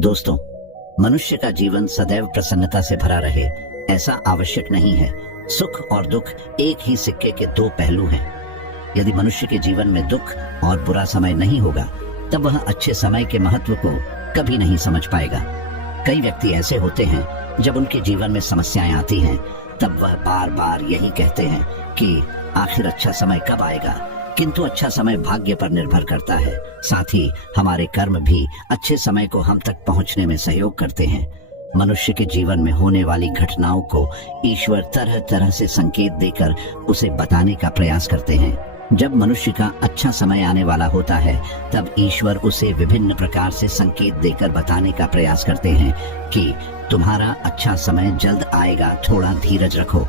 दोस्तों, मनुष्य का जीवन सदैव प्रसन्नता से भरा रहे ऐसा आवश्यक नहीं है। सुख और दुख एक ही सिक्के के दो पहलू हैं। यदि मनुष्य के जीवन में दुख और बुरा समय नहीं होगा तब वह अच्छे समय के महत्व को कभी नहीं समझ पाएगा। कई व्यक्ति ऐसे होते हैं जब उनके जीवन में समस्याएं आती हैं तब वह बार बार यही कहते हैं कि आखिर अच्छा समय कब आएगा, किंतु अच्छा समय भाग्य पर निर्भर करता है। साथ ही हमारे कर्म भी अच्छे समय को हम तक पहुंचने में सहयोग करते हैं। मनुष्य के जीवन में होने वाली घटनाओं को ईश्वर तरह तरह से संकेत देकर उसे बताने का प्रयास करते हैं। जब मनुष्य का अच्छा समय आने वाला होता है तब ईश्वर उसे विभिन्न प्रकार से संकेत देकर बताने का प्रयास करते हैं कि तुम्हारा अच्छा समय जल्द आएगा, थोड़ा धीरज रखो।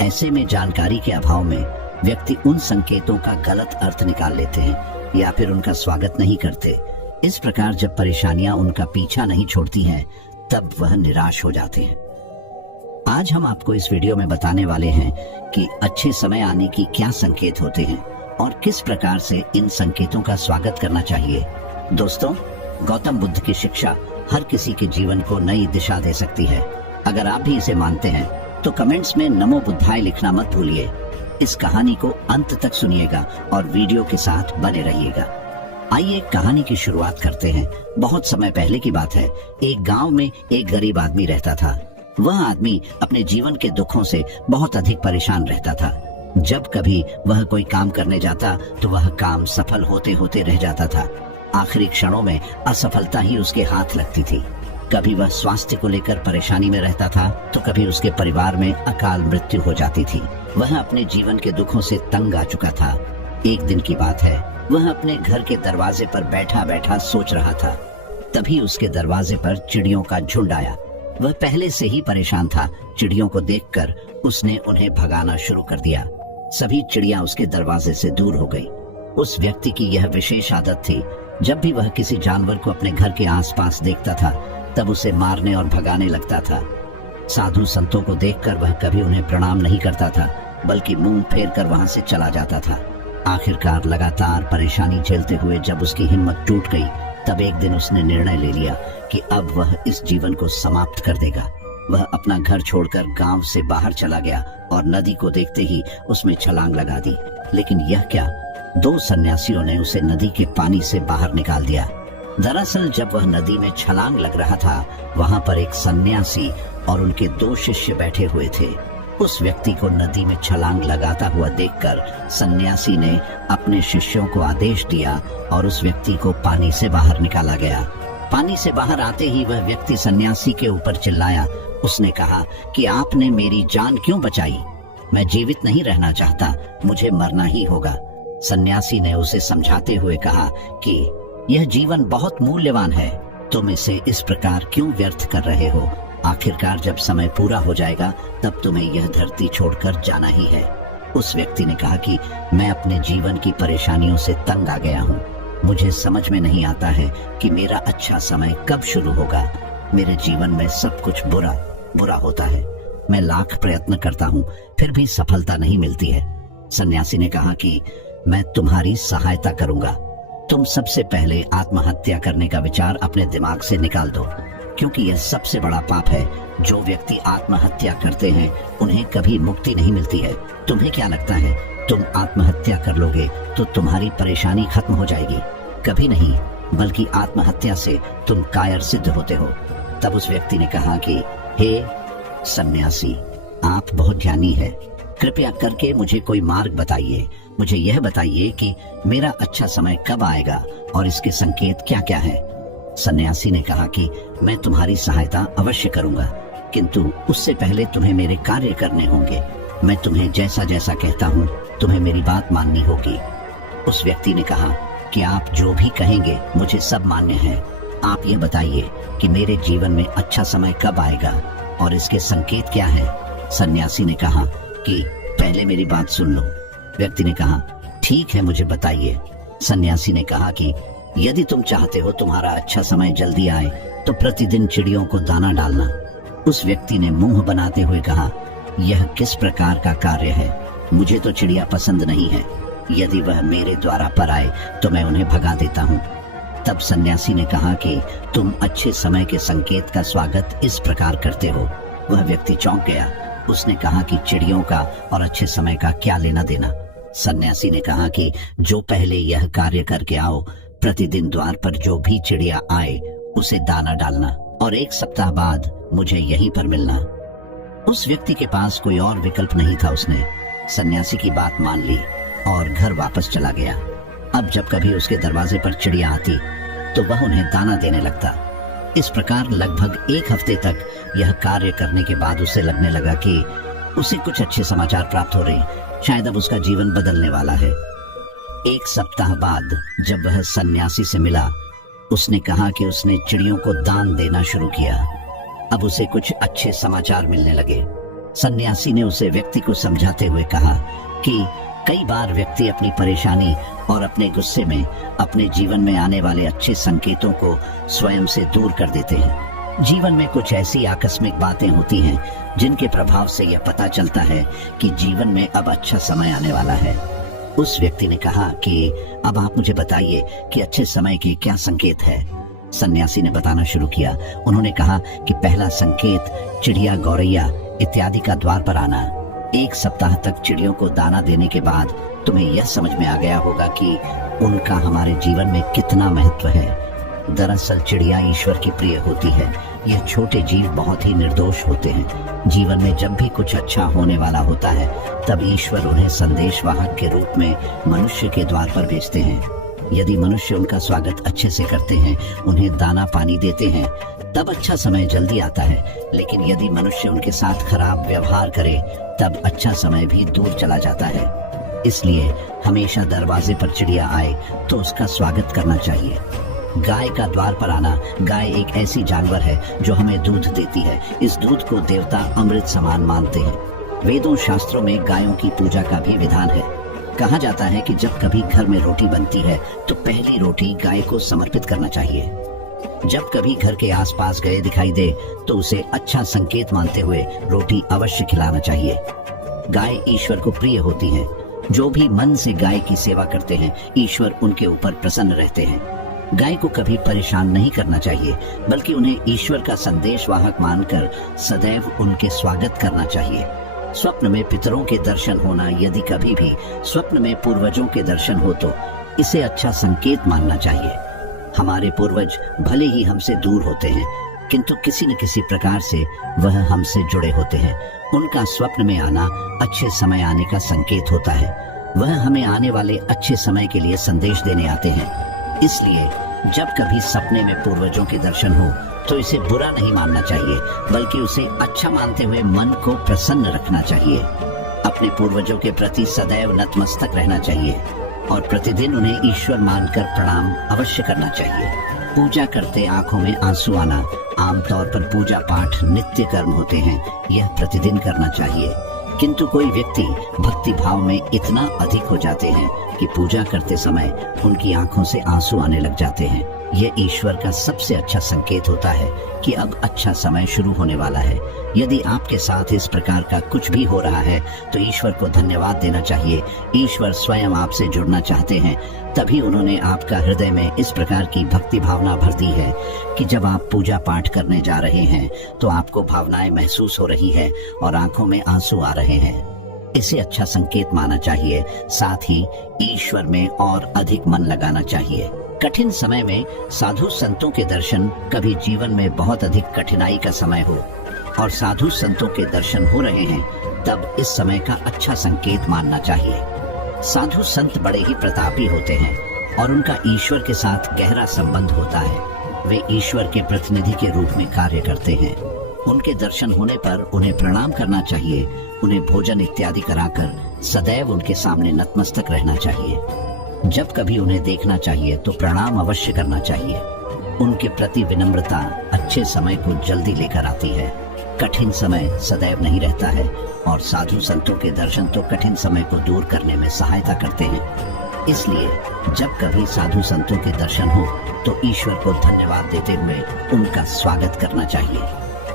ऐसे में जानकारी के अभाव में व्यक्ति उन संकेतों का गलत अर्थ निकाल लेते हैं या फिर उनका स्वागत नहीं करते। इस प्रकार जब परेशानियां उनका पीछा नहीं छोड़ती हैं तब वह निराश हो जाते हैं। आज हम आपको इस वीडियो में बताने वाले हैं कि अच्छे समय आने की क्या संकेत होते हैं और किस प्रकार से इन संकेतों का स्वागत करना चाहिए। दोस्तों, गौतम बुद्ध की शिक्षा हर किसी के जीवन को नई दिशा दे सकती है। अगर आप भी इसे मानते हैं तो कमेंट्स में नमो बुद्धाय लिखना मत भूलिए। इस कहानी को अंत तक सुनिएगा और वीडियो के साथ बने रहिएगा। आइए कहानी की शुरुआत करते हैं। बहुत समय पहले की बात है। एक गांव में एक गरीब आदमी रहता था। वह आदमी अपने जीवन के दुखों से बहुत अधिक परेशान रहता था। जब कभी वह कोई काम करने जाता तो वह काम सफल होते होते रह जाता था। आखिरी क्षणों में असफलता ही उसके हाथ लगती थी। कभी वह स्वास्थ्य को लेकर परेशानी में रहता था तो कभी उसके परिवार में अकाल मृत्यु हो जाती थी। वह अपने जीवन के दुखों से तंग आ चुका था। एक दिन की बात है, वह अपने घर के दरवाजे पर बैठा बैठा सोच रहा था। तभी उसके दरवाजे पर चिड़ियों का झुंड आया। वह पहले से ही परेशान था। चिड़ियों को देखकर उसने उन्हें भगाना शुरू कर दिया। सभी चिड़ियां उसके दरवाजे से दूर हो गई। उस व्यक्ति की यह विशेष आदत थी, जब भी वह किसी जानवर को अपने घर के आसपास देखता था तब उसे मारने और भगाने लगता था। साधु संतों को देखकर वह कभी उन्हें प्रणाम नहीं करता था, बल्कि मुंह फेर कर वहां से चला जाता था। आखिरकार लगातार परेशानी झेलते हुए जब उसकी हिम्मत टूट गई तब एक दिन उसने निर्णय ले लिया कि अब वह इस जीवन को समाप्त कर देगा। वह अपना घर छोड़कर गांव से बाहर चला गया और नदी को देखते ही उसमें छलांग लगा दी। लेकिन यह क्या, दो सन्यासियों ने उसे नदी के पानी से बाहर निकाल दिया। दरअसल जब वह नदी में छलांग लग रहा था वहां पर एक सन्यासी और उनके दो शिष्य बैठे हुए थे। उस व्यक्ति को नदी में छलांग लगाता हुआ देखकर सन्यासी ने अपने शिष्यों को आदेश दिया और उस व्यक्ति को पानी से बाहर निकाला गया। पानी से बाहर आते ही वह व्यक्ति सन्यासी के ऊपर चिल्लाया। उसने कहा कि आपने मेरी जान क्यों बचाई? मैं जीवित नहीं रहना चाहता, मुझे मरना ही होगा। सन्यासी ने उसे समझाते हुए कहा कि यह जीवन बहुत मूल्यवान है, तुम इसे इस प्रकार क्यों व्यर्थ कर रहे हो? आखिरकार जब समय पूरा हो जाएगा तब तुम्हें यह धरती छोड़कर जाना ही है। उस व्यक्ति ने कहा कि मैं अपने जीवन की परेशानियों से तंग आ गया हूँ। मुझे समझ में नहीं आता है कि मेरा अच्छा समय कब शुरू होगा। मेरे जीवन में सब कुछ बुरा बुरा होता है। मैं लाख प्रयत्न करता हूँ फिर भी सफलता नहीं मिलती है। सन्यासी ने कहा कि मैं तुम्हारी सहायता करूंगा। तुम सबसे पहले आत्महत्या करने का विचार अपने दिमाग से निकाल दो, क्योंकि यह सबसे बड़ा पाप है। जो व्यक्ति आत्महत्या करते हैं उन्हें कभी मुक्ति नहीं मिलती है। तुम्हें क्या लगता है तुम आत्महत्या कर लोगे तो तुम्हारी परेशानी खत्म हो जाएगी? कभी नहीं, बल्कि आत्महत्या से तुम कायर सिद्ध होते हो। तब उस व्यक्ति ने कहा कि हे सन्यासी, आप बहुत ज्ञानी है, कृपया करके मुझे कोई मार्ग बताइए। मुझे यह बताइए कि मेरा अच्छा समय कब आएगा और इसके संकेत क्या क्या हैं। सन्यासी ने कहा कि मैं तुम्हारी सहायता अवश्य करूंगा, किंतु उससे पहले तुम्हें मेरे कार्य करने होंगे। मैं तुम्हें जैसा जैसा कहता हूँ तुम्हें मेरी बात माननी होगी। उस व्यक्ति ने कहा कि आप जो भी कहेंगे मुझे सब मान्य है। आप ये बताइए कि मेरे जीवन में अच्छा समय कब आएगा और इसके संकेत क्या है। सन्यासी ने कहा कि पहले मेरी बात सुन लो। व्यक्ति ने कहा ठीक है, मुझे बताइए। सन्यासी ने कहा कि यदि तुम चाहते हो तुम्हारा अच्छा समय जल्दी आए तो प्रतिदिन चिड़ियों को दाना डालना। उस व्यक्ति ने मुंह बनाते हुए कहा, यह किस प्रकार का कार्य है? मुझे तो चिड़िया पसंद नहीं है। यदि वह मेरे द्वारा पर आए तो मैं उन्हें भगा देता हूँ। तब सन्यासी ने कहा कि तुम अच्छे समय के संकेत का स्वागत इस प्रकार करते हो। वह व्यक्ति चौंक गया। उसने कहा कि चिड़ियों का और अच्छे समय का क्या लेना देना। सन्यासी ने कहा कि जो पहले यह कार्य करके आओ, प्रतिदिन द्वार पर जो भी चिड़िया आए उसे दाना डालना और 1 सप्ताह बाद मुझे यहीं पर मिलना। उस व्यक्ति के पास कोई और विकल्प नहीं था। उसने सन्यासी की बात मान ली और घर वापस चला गया। अब जब कभी उसके दरवाजे पर चिड़िया आती तो वह उन्हें दाना देने लगता। इस प्रकार लगभग 1 हफ्ते तक यह कार्य करने के बाद उसे लगने लगा कि उसे कुछ अच्छे समाचार प्राप्त हो रहे, शायद अब उसका जीवन बदलने वाला है। 1 सप्ताह बाद जब वह सन्यासी से मिला, उसने कहा कि उसने चिड़ियों को दान देना शुरू किया। अब उसे कुछ अच्छे समाचार मिलने लगे। सन्यासी ने उसे व्यक्ति को समझाते हुए कहा कि कई बार व्यक्ति अपनी परेशानी और अपने गुस्से में अपने जीवन में आने वाले अच्छे संकेतों को स्वयं से दूर कर देते हैं। जीवन में कुछ ऐसी आकस्मिक बातें होती हैं जिनके प्रभाव से यह पता चलता है कि जीवन में अब अच्छा समय आने वाला है। उस व्यक्ति ने कहा कि अब आप मुझे बताइए कि अच्छे समय के क्या संकेत है। सन्यासी ने बताना शुरू किया। उन्होंने कहा कि पहला संकेत चिड़िया, गौरैया इत्यादि का द्वार पर आना। 1 सप्ताह तक चिड़ियों को दाना देने के बाद तुम्हें यह समझ में आ गया होगा कि उनका हमारे जीवन में कितना महत्व है। दरअसल चिड़िया ईश्वर की प्रिय होती है। यह छोटे जीव बहुत ही निर्दोष होते हैं। जीवन में जब भी कुछ अच्छा होने वाला होता है तब ईश्वर उन्हें संदेशवाहक के रूप में मनुष्य के द्वार पर भेजते हैं। यदि मनुष्य उनका स्वागत अच्छे से करते हैं, उन्हें दाना पानी देते हैं, तब अच्छा समय जल्दी आता है। लेकिन यदि मनुष्य उनके साथ खराब व्यवहार करे तब अच्छा समय भी दूर चला जाता है। इसलिए हमेशा दरवाजे पर चिड़िया आए तो उसका स्वागत करना चाहिए। गाय का द्वार पर आना। गाय एक ऐसी जानवर है जो हमें दूध देती है। इस दूध को देवता अमृत समान मानते हैं। वेदों शास्त्रों में गायों की पूजा का भी विधान है। कहा जाता है कि जब कभी घर में रोटी बनती है तो पहली रोटी गाय को समर्पित करना चाहिए। जब कभी घर के आसपास गाय दिखाई दे तो उसे अच्छा संकेत मानते हुए रोटी अवश्य खिलाना चाहिए। गाय ईश्वर को प्रिय होती है। जो भी मन से गाय की सेवा करते हैं, ईश्वर उनके ऊपर प्रसन्न रहते हैं। गाय को कभी परेशान नहीं करना चाहिए, बल्कि उन्हें ईश्वर का संदेशवाहक मानकर सदैव उनके स्वागत करना चाहिए। स्वप्न में पितरों के दर्शन होना, यदि कभी भी स्वप्न में पूर्वजों के दर्शन हो तो इसे अच्छा संकेत मानना चाहिए। हमारे पूर्वज भले ही हमसे दूर होते हैं, किंतु किसी न किसी प्रकार से वह हमसे जुड़े होते हैं। उनका स्वप्न में आना अच्छे समय आने का संकेत होता है। वह हमें आने वाले अच्छे समय के लिए संदेश देने आते हैं। इसलिए जब कभी सपने में पूर्वजों के दर्शन हो तो इसे बुरा नहीं मानना चाहिए, बल्कि उसे अच्छा मानते हुए मन को प्रसन्न रखना चाहिए। अपने पूर्वजों के प्रति सदैव नतमस्तक रहना चाहिए और प्रतिदिन उन्हें ईश्वर मानकर प्रणाम अवश्य करना चाहिए। पूजा करते आंखों में आंसू आना। आमतौर पर पूजा पाठ नित्य कर्म होते हैं, यह प्रतिदिन करना चाहिए। किंतु कोई व्यक्ति भक्ति भाव में इतना अधिक हो जाते हैं कि पूजा करते समय उनकी आंखों से आंसू आने लग जाते हैं। यह ईश्वर का सबसे अच्छा संकेत होता है कि अब अच्छा समय शुरू होने वाला है। यदि आपके साथ इस प्रकार का कुछ भी हो रहा है तो ईश्वर को धन्यवाद देना चाहिए। ईश्वर स्वयं आपसे जुड़ना चाहते हैं, तभी उन्होंने आपका हृदय में इस प्रकार की भक्ति भावना भर दी है कि जब आप पूजा पाठ करने जा रहे हैं तो आपको भावनाएं महसूस हो रही है और आंखों में आंसू आ रहे हैं। इसे अच्छा संकेत माना चाहिए। साथ ही ईश्वर में और अधिक मन लगाना चाहिए। कठिन समय में साधु संतों के दर्शन, कभी जीवन में बहुत अधिक कठिनाई का समय हो और साधु संतों के दर्शन हो रहे हैं, तब इस समय का अच्छा संकेत मानना चाहिए। साधु संत बड़े ही प्रतापी होते हैं और उनका ईश्वर के साथ गहरा संबंध होता है। वे ईश्वर के प्रतिनिधि के रूप में कार्य करते हैं। उनके दर्शन होने पर उन्हें प्रणाम करना चाहिए। उन्हें भोजन इत्यादि कराकर सदैव उनके सामने नतमस्तक रहना चाहिए। जब कभी उन्हें देखना चाहिए तो प्रणाम अवश्य करना चाहिए। उनके प्रति विनम्रता अच्छे समय को जल्दी लेकर आती है। कठिन समय सदैव नहीं रहता है और साधु संतों के दर्शन तो कठिन समय को दूर करने में सहायता करते हैं। इसलिए जब कभी साधु संतों के दर्शन हो तो ईश्वर को धन्यवाद देते हुए उनका स्वागत करना चाहिए।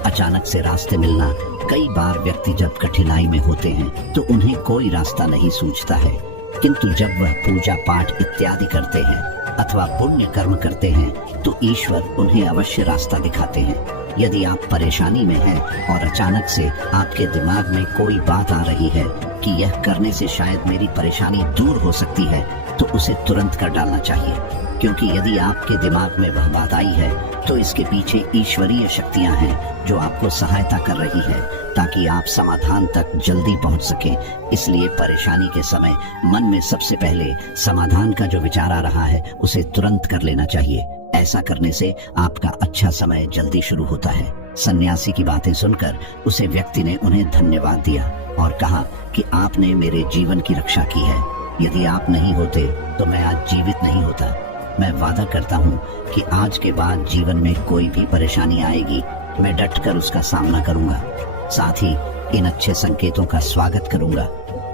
अचानक से रास्ते मिलना। कई बार व्यक्ति जब कठिनाई में होते हैं तो उन्हें कोई रास्ता नहीं सूझता है, किंतु जब वह पूजा पाठ इत्यादि करते हैं अथवा पुण्य कर्म करते हैं तो ईश्वर उन्हें अवश्य रास्ता दिखाते हैं। यदि आप परेशानी में हैं और अचानक से आपके दिमाग में कोई बात आ रही है कि यह करने से शायद मेरी परेशानी दूर हो सकती है, तो उसे तुरंत कर डालना चाहिए, क्योंकि यदि आपके दिमाग में वह बात आई है तो इसके पीछे ईश्वरीय शक्तियां हैं जो आपको सहायता कर रही है ताकि आप समाधान तक जल्दी पहुंच सकें। इसलिए परेशानी के समय मन में सबसे पहले समाधान का जो विचार आ रहा है उसे तुरंत कर लेना चाहिए। ऐसा करने से आपका अच्छा समय जल्दी शुरू होता है। सन्यासी की बातें सुनकर उसे व्यक्ति ने उन्हें धन्यवाद दिया और कहा कि आपने मेरे जीवन की रक्षा की है। यदि आप नहीं होते तो मैं आज जीवित नहीं होता। मैं वादा करता हूँ कि आज के बाद जीवन में कोई भी परेशानी आएगी मैं डटकर उसका सामना करूंगा। साथ ही इन अच्छे संकेतों का स्वागत करूंगा।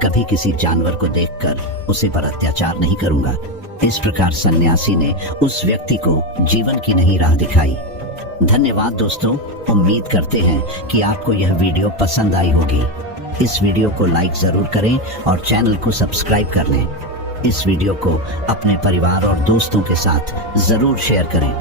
कभी किसी जानवर को देखकर उसे पर अत्याचार नहीं करूंगा। इस प्रकार सन्यासी ने उस व्यक्ति को जीवन की नई राह दिखाई। धन्यवाद दोस्तों, उम्मीद करते हैं कि आपको यह वीडियो पसंद आई होगी। इस वीडियो को लाइक जरूर करें और चैनल को सब्सक्राइब कर लें। इस वीडियो को अपने परिवार और दोस्तों के साथ जरूर शेयर करें।